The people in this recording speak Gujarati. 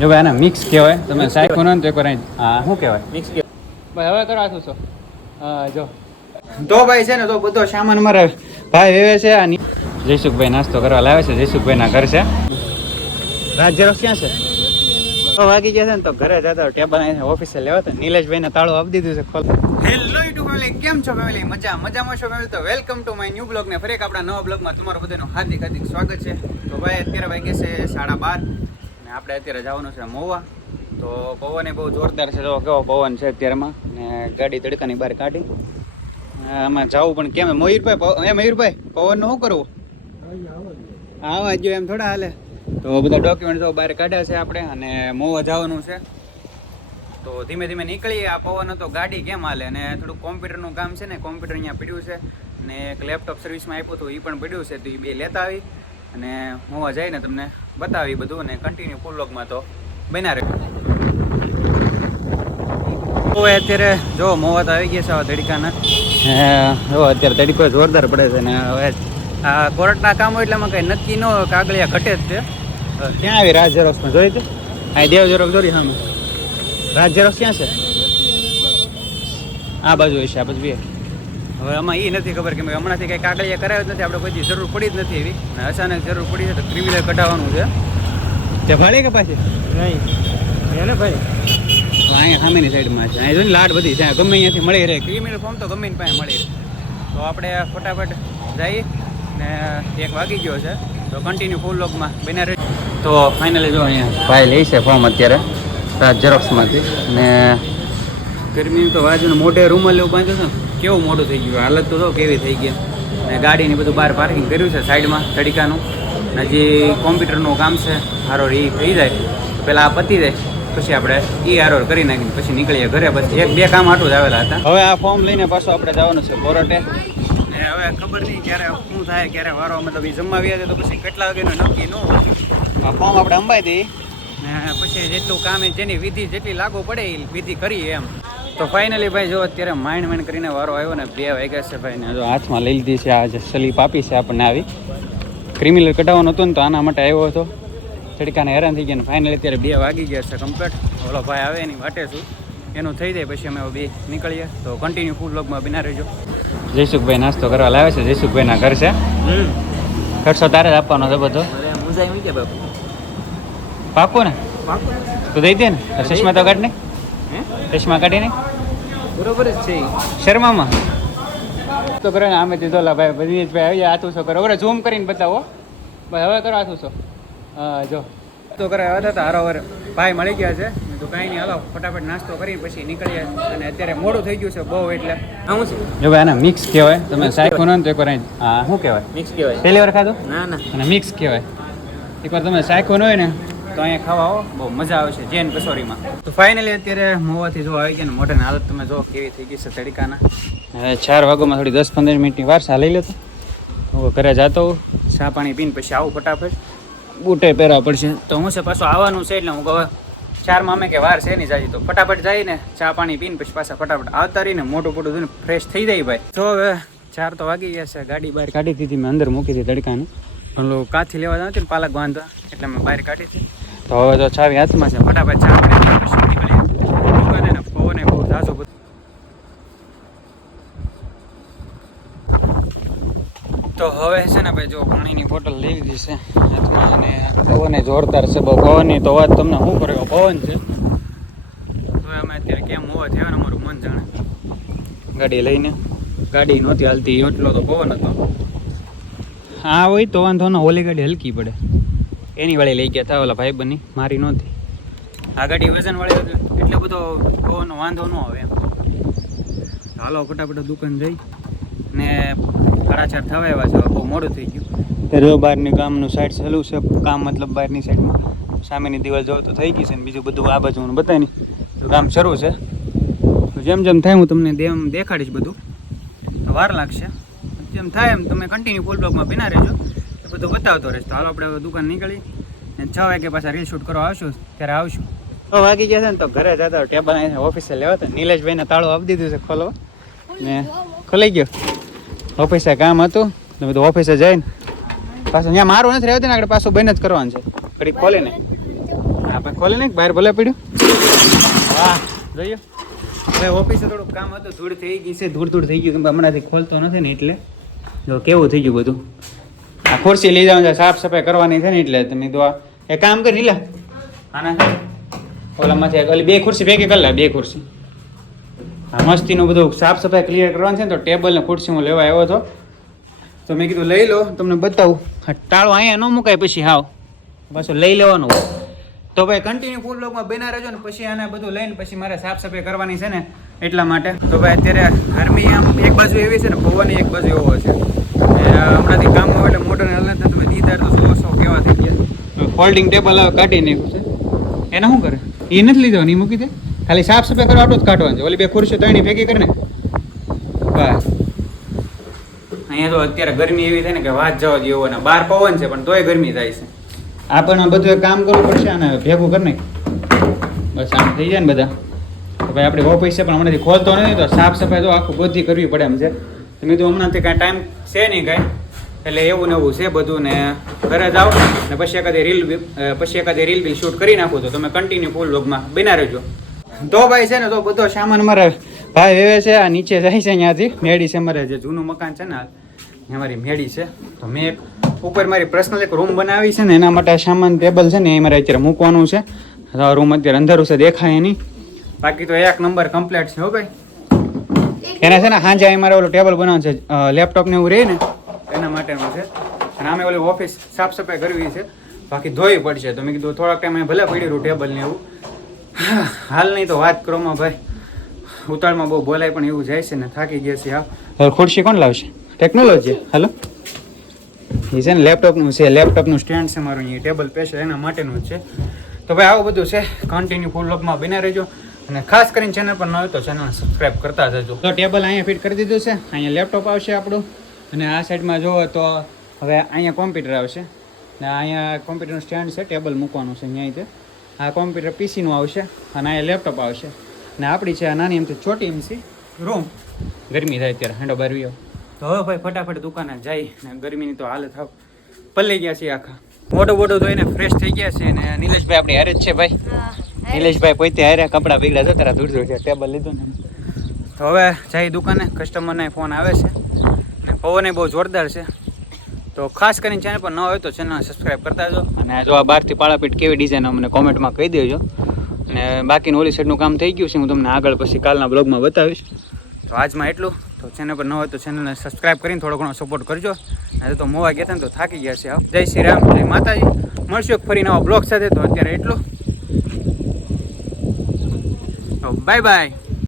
જો ભાઈ આને મિક્સ કહેવાય તમે સાયકો ન તો એકવાર હા. શું કહેવાય? મિક્સ કહેવાય. ભાઈ હવે કરો શું છો. હા જો. તો ભાઈ છે ને તો બધો સામાન મારે ભાઈ વેવે છે આ જયસુખભાઈ નાસ્તો કરવા લાવે છે જયસુખભાઈ ના ઘર છે. રાજ્ય ક્યાં છે? વાગી ગયા છે ને તો ઘરે જતા ટેબલ અહીંયા ઓફિસે લેવા તો નીલેશભાઈ ને તાળું આપી દીધું છે ખોલ. હેલો યુટ્યુબ ફેમિલી કેમ છો ફેમિલી મજા મજામાં છો ફેમિલી તો welcome to my new blog ને ફરી એક આપણા નવા બ્લોગમાં તમારું બધાનું હાર્દિક હાર્દિક સ્વાગત છે. તો ભાઈ અત્યારે વાગે છે સાડા બાર. આપણે અત્યારે જવાનું છે મોવા. તો પવન એ બહુ જોરદાર છે, જો કેવો પવન છે અત્યારમાં. ને ગાડી તડકાની બહાર કાઢી. આમાં જવું પણ કેમ? મયુરભાઈ એ મયુરભાઈ, પવનનું શું કરવું? આવા જો એમ થોડા હાલે. તો બધા ડોક્યુમેન્ટ તો બહાર કાઢ્યા છે આપણે, અને મોવા જવાનું છે. તો ધીમે ધીમે નીકળીએ. આ પવન હતો, ગાડી કેમ હાલે? અને થોડું કોમ્પ્યુટરનું કામ છે ને કોમ્પ્યુટર અહીંયા પડ્યું છે. અને એક લેપટોપ સર્વિસમાં આપ્યું હતું એ પણ પડ્યું છે, તો એ બે લેતા આવી. અને મોવા ને તમને બતાવી બધું અને કન્ટિન્યુ ફૂલ લોગમાં તો બના રહે. હવે અત્યારે જો મોવા તો આવી ગયા છે આવા તડકાના જો અત્યારે તડકો જોરદાર પડે છે ને હવે આ કોર્ટના કામ હોય એટલે એમાં કંઈ નક્કી ન કાગળિયા ઘટે જ છે. ક્યાં આવી રાજ ઝેરોક્સમાં જોઈ તું? આ દેવ ઝેરોક્સ જોરી સામે. રાજ ઝેરોક્સ ક્યાં છે? આ બાજુ હશે આ બાજુ બે. હવે આમાં એ નથી ખબર કે હમણાંથી કંઈ કાગળિયા કરાવ્યો જ નથી આપણે કોઈ જરૂર પડી જ નથી એવી. અને અચાનક જરૂર પડી છે તો ક્રિમિનલ કઢાવવાનું છે. તે ભાડે કે પાછી? નહીં. એને ભાઈ. અહીંયા સામેની સાઈડમાં છે. અહીંયા જો લાડ બધી છે. ગમે અહીંયાથી મળી રહે. ક્રિમિનલ ફોર્મ તો ગમે પાસે મળી રહે. તો આપણે ફટાફટ જઈએ ને એક વાગી ગયો છે. તો કન્ટિન્યુ ફૂલ લોકમાં બન્યા રહે તો ફાઇનલી જો અહીંયા ભાઈ લે છે ફોર્મ અત્યારે ઝેરોક્સમાંથી ને ગરમીનું તો બાજુનું મોઢે રૂમ એવું બાંધ્યું છે ને? કેવું મોડું થઈ ગયું? હાલત તો કેવી થઈ ગઈ ને ગાડીની બધું બહાર પાર્કિંગ કર્યું છે સાઈડમાં તડીકાનું ને જે કોમ્પ્યુટરનું કામ છે હારો એ થઈ જાય. પહેલાં આ પતી જાય પછી આપણે ઈ આરોર કરી નાખીને પછી નીકળીએ ઘરે. પછી એક બે કામ આટું જ આવેલા હતા. હવે આ ફોર્મ લઈને પાછું આપણે જવાનું છે કોરોટે. હવે ખબર નહીં ક્યારે શું થાય ક્યારે વારો મતલબ એ જમવા આવ્યા તો પછી કેટલા વાગ્યાનું નક્કી ન હોય. આ ફોર્મ આપણે અંબાઈ દઈએ. ને પછી જેટલું કામ એ જેની વિધિ જેટલી લાગુ પડે એ વિધિ કરીએ એમ. તો ફાઇનલી ભાઈ જો અત્યારે માઇન્ડ માઇન્ડ કરીને વારો આવ્યો ને બે વાગ્યા છે ભાઈ ને જો હાથમાં લઈ લીધી છે આ જે સ્લીપ આપી છે આપણને આવી. ક્રિમિનલ કઢાવવાનું હતું ને તો આના માટે આવ્યો હતો. તડકાને હેરાન થઈ ગયા ને ફાઇનલી અત્યારે બે વાગી ગયા છે કમ્પ્લેટ ઓલો ભાઈ આવે એની વાટે છું એનું થઈ જાય પછી અમે બે નીકળીએ. તો કન્ટિન્યુ ફૂડ લોગમાં બિના રહેજો. જયસુખભાઈ નાસ્તો કરવા લાવે છે જયસુખભાઈના ઘર છે. ખર્ચો તારે જ આપવાનો છે બધો. પાકો ને? પાકું. તો દઈ દે ને સુષ્મા તો કાઢ ને. હે ચશ્મા કાઢી ને બરોબર જ છે. શર્મામાં. તો કરે ને આમે દીધો લા ભાઈ બધી ભાઈ આવી આથું છો કરો. બરાબર ઝૂમ કરીને બતાવો. ભાઈ હવે કરો આથું છો હા જો. તો કરે આવ્યા હતા હારોવર ભાઈ મળી ગયા છે. તો કાંઈ નહીં હાલો ફટાફટ નાસ્તો કરી પછી નીકળીએ. અને અત્યારે મોડું થઈ ગયું છે બહુ એટલે આવું છે? જો ભાઈ આને મિક્સ કહેવાય. તમે સાયકો ને તો એકવાર હા શું કહેવાય? મિક્સ કહેવાય. પહેલી વાર ખાધું? ના ના. અને મિક્સ કહેવાય. એકવાર તમે સાયકો ન હોય ને. તો અહીંયા ખાવા આવો. બહુ મજા આવશે જૈન કસોરીમાં તો ફાઇનલી અત્યારે મોવાથી જો આવી ગયા ને મોઢાની હાલત તમે જો કેવી થઈ ગઈ છે તડકાના. હવે ચાર વાગોમાં થોડી દસ પંદર મિનિટની વાર ચાલી લેતો. હું ઘરે જતો હોઉં. ચા પાણી પીને પછી આવું ફટાફટ. બૂટે પહેરવા પડશે. તો હું છે પાછું આવવાનું છે એટલે હું કહું ચાર મામે કે વાર છે નહીં જાય તો ફટાફટ જઈને ચા પાણી પીને પછી પાછા ફટાફટ આવતા રહીને મોટું મોટું ધોઈને ફ્રેશ થઈ જાય ભાઈ. તો હવે ચાર તો વાગી ગયા છે. ગાડી બહાર કાઢી દીધી મેં, અંદર મૂકી દીધી તડકાને. પણ કાથી લેવા હતું ને પાલક બાંધવા એટલે મેં બહાર કાઢી હતી. તો હવે તો ચાવી હાથમાં છે, ફટાફટ ચા બહુ ઝાઝો બધું. તો હવે છે ને ભાઈ, જો પાણીની બોટલ લઈ લીધી છે, હાથમાં અને પવને જોરદાર છે બહુ. પવનની તો વાત તમને શું કરે પવન છે. તો અમે અત્યારે કેમ હોવા થયા ને, અમારું મન જાણે. ગાડી લઈને. ગાડી નહોતી હાલતી, એટલો તો પવન હતો. હા, હોય તો વાંધો ને, હોલી ગાડી હલકી પડે. એની વાળી લઈ ગયા હતા ઓલા ભાઈ બની, મારી નહોતી. આ ગાડી વજન વાળી હતી, એટલે બધો જોવાનો વાંધો ન આવે એમ. હાલો, ફટાફટ દુકાન જઈ. ને સાડા થવા આવ્યા છે બહુ મોડું થઈ ગયું. રહ્યો બહારની ગામનું સાઈડ ચાલુ છે કામ મતલબ બહારની સાઈડમાં સામેની દિવાલ જોવો તો થઈ ગઈ છે ને બીજું બધું આ બાજુ બતાવી નહીં. તો કામ શરૂ છે. જેમ જેમ થાય હું તમને દેમ દેખાડીશ બધું. તો વાર લાગશે. જેમ થાય એમ તમે કન્ટિન્યુ ફૂલ બ્લોકમાં બિના રહેજો. એ બધું બતાવતો રહેશે. તો હાલો, આપણે દુકાન નીકળી. ને છ વાગે પાછા રીલ શૂટ કરવા આવશું, ત્યારે આવશું. છ વાગી ગયા છે ને તો ઘરે જતા ટેબલ અહીંયા ઓફિસે લેવા તો નિલેશભાઈને તાળું આપી દીધું છે ખોલવા. ને ખોલાઈ ગયો. ઓફિસે કામ હતું તો બધું ઓફિસે જઈને પાછું ત્યાં મારું નથી રહેતું ને, આગળ પાછું બંધ જ કરવાનું છે. ઘડી ખોલે ને આપણે ખોલે ને બહાર ભલે પડ્યું? વાહ, જોયું? હવે ઓફિસે થોડું કામ હતું, ધૂળ થઈ ગઈ છે, ધૂળ ધૂળ થઈ ગયું કેમ હમણાંથી ખોલતો નથી ને એટલે. જો કેવું થઈ ગયું બધું. આ ખુરશી લઈ જવાનું છે, સાફ સફાઈ કરવાની છે ને એટલે તમે તો આ એ કામ કરી, લે. આના. ઓલામાંથી ઓલી બે ખુરશી ભેગી કરી લે, બે ખુરશી. આ મસ્તીનું બધું સાફ સફાઈ ક્લિયર કરવાનું છે ને, તો ટેબલ ને ખુરશી હું લેવા આવ્યો હતો તો મેં કીધું લઈ લો, તમને બતાવું. ટાળો અહીંયા ન મુકાય પછી હાવ. પાછું લઈ લેવાનું. તો ભાઈ કન્ટિન્યુ ફૂલ બ્લોકમાં બેના રહેજો ને, પછી આને બધું લઈને પછી મારે સાફ સફાઈ કરવાની છે ને, એટલા માટે. તો ભાઈ અત્યારે ગરમી આમ એક બાજુ એવી છે ને પવન એક બાજુ એવો છે. હમણાંથી કામ હોય એટલે મોટર હાલત તમે દીદાર તો સો કેવા થઈ ગયા. ફોલ્ડિંગ ટેબલ હવે કાઢી નાખ્યું છે. એને શું કરે? એ નથી લીધો એ મૂકી દે? ખાલી સાફ સફાઈ કરવા આટલું જ કાઢવાનું છે. ઓલી બે ખુરશી ત્રણેય ભેગી કરીને. બસ. અહીંયા તો અત્યારે ગરમી એવી થાય ને કે વાત જવા જેવો અને બહાર પવન છે, પણ તોય ગરમી થાય છે. આપણને બધું કામ કરવું પડશે અને ભેગું કરી નાખ. બસ આમ થઈ જાય ને બધા. તો ભાઈ આપણે ઓફિસ છે, પણ હમણાંથી ખોલતો નથી તો સાફ સફાઈ તો આખું બધી કરવી પડે એમ છે. તો મેં તો હમણાંથી કાંઈ ટાઈમ છે નહીં કાંઈ. એટલે એવું ને એવું છે બધું ને ઘરે જાઓ ને પછી એકાદી રીલ પછી એકાદી રીલ બી શૂટ કરી નાખું તો તમે કન્ટિન્યુ ફૂલ વ્લોગમાં બના રહેજો. તો ભાઈ છે ને તો બધો સામાન મારે ભાઈ વેવે છે આ નીચે જાય છે અહીંયાથી. મેડી છે મારે જે જૂનું મકાન છે ને ત્યાં મારી મેડી છે. તો મેં એક ઉપર મારી પર્સનલ એક રૂમ બનાવી છે ને એના માટે સામાન ટેબલ છે ને એ મારે અત્યારે મૂકવાનું છે. રૂમ અત્યારે અંધારું છે દેખાય નહીં. બાકી તો એક નંબર કમ્પ્લીટ છે હો ભાઈ. એના છે ને સાંજે મારે ઓલું ટેબલ બનાવવાનું છે લેપટોપ ને એવું રહે ને માટેનું છે. અને આમે ઓલી ઓફિસ સાફ સફાઈ કરવી છે. બાકી ધોઈ પડશે. તો મેં કીધું થોડાક ટાઈમ ભલે પડી રહ્યું ટેબલ ને એવું. હાલ નહીં તો વાત કરોમાં ભાઈ. ઉતાળમાં બહુ બોલાય પણ એવું જાય છે ને થાકી ગયા છે આ ખુરશી કોણ લાવશે? ટેકનોલોજી હાલો એ છે ને લેપટોપનું છે. લેપટોપનું સ્ટેન્ડ છે મારું. અહીંયા ટેબલ પેશર એના માટેનું જ છે. તો ભાઈ આવું બધું છે. કન્ટિન્યુ ફૂલ લોકમાં બિના રહેજો. અને ખાસ કરીને ચેનલ પર ન હોય તો ચેનલ સબસ્ક્રાઈબ કરતા જજો. તો ટેબલ અહીંયા ફિટ કરી દીધું છે. અહીંયા લેપટોપ આવશે આપણું. અને આ સાઈડમાં જુઓ તો હવે અહીંયા કોમ્પ્યુટર આવશે. ને અહીંયા કોમ્પ્યુટરનું સ્ટેન્ડ છે ટેબલ મૂકવાનું છે અહીંયા તે આ કોમ્પ્યુટર પીસીનું આવશે અને અહીંયા લેપટોપ આવશે. ને આપણી છે આ નાની એમથી છોટી એમસી રૂમ. ગરમી થાય અત્યારે હેન્ડો બારવીઓ વ્યો તો હવે ભાઈ ફટાફટ દુકાને જઈ ને ગરમીની તો હાલત થાવ પલ્લી ગયા છે આખા. મોટો મોટો ધોઈને ફ્રેશ થઈ ગયા છે ને નિલેશભાઈ આપણી હારે જ છે ભાઈ. નિલેશભાઈ પોતે હારે કપડાં બગડ્યા તારા ધૂળ ધૂળ છે ટેબલ લીધું ને. તો હવે જઈ દુકાને કસ્ટમરને ફોન આવે છે. પવન બહુ જોરદાર છે. તો ખાસ કરીને ચેનલ પર ન હોય તો ચેનલ સબસ્ક્રાઈબ કરતા જો અને જો આ બહારથી પાળાપીઠ કેવી ડિઝાઇન અમને કોમેન્ટમાં કહી દેજો. અને બાકીનું ઓલી સાઈડનું કામ થઈ ગયું છે, હું તમને આગળ પછી કાલના બ્લોગમાં બતાવીશ. તો આજમાં એટલું. તો ચેનલ પર ન હોય તો ચેનલને સબસ્ક્રાઈબ કરીને થોડો ઘણો સપોર્ટ કરજો. અને તો મોવા ગયા ને તો થાકી ગયા છે જય શ્રી રામ, જય માતાજી. મળશું ફરી નવા બ્લોગ સાથે. તો અત્યારે એટલું. તો બાય બાય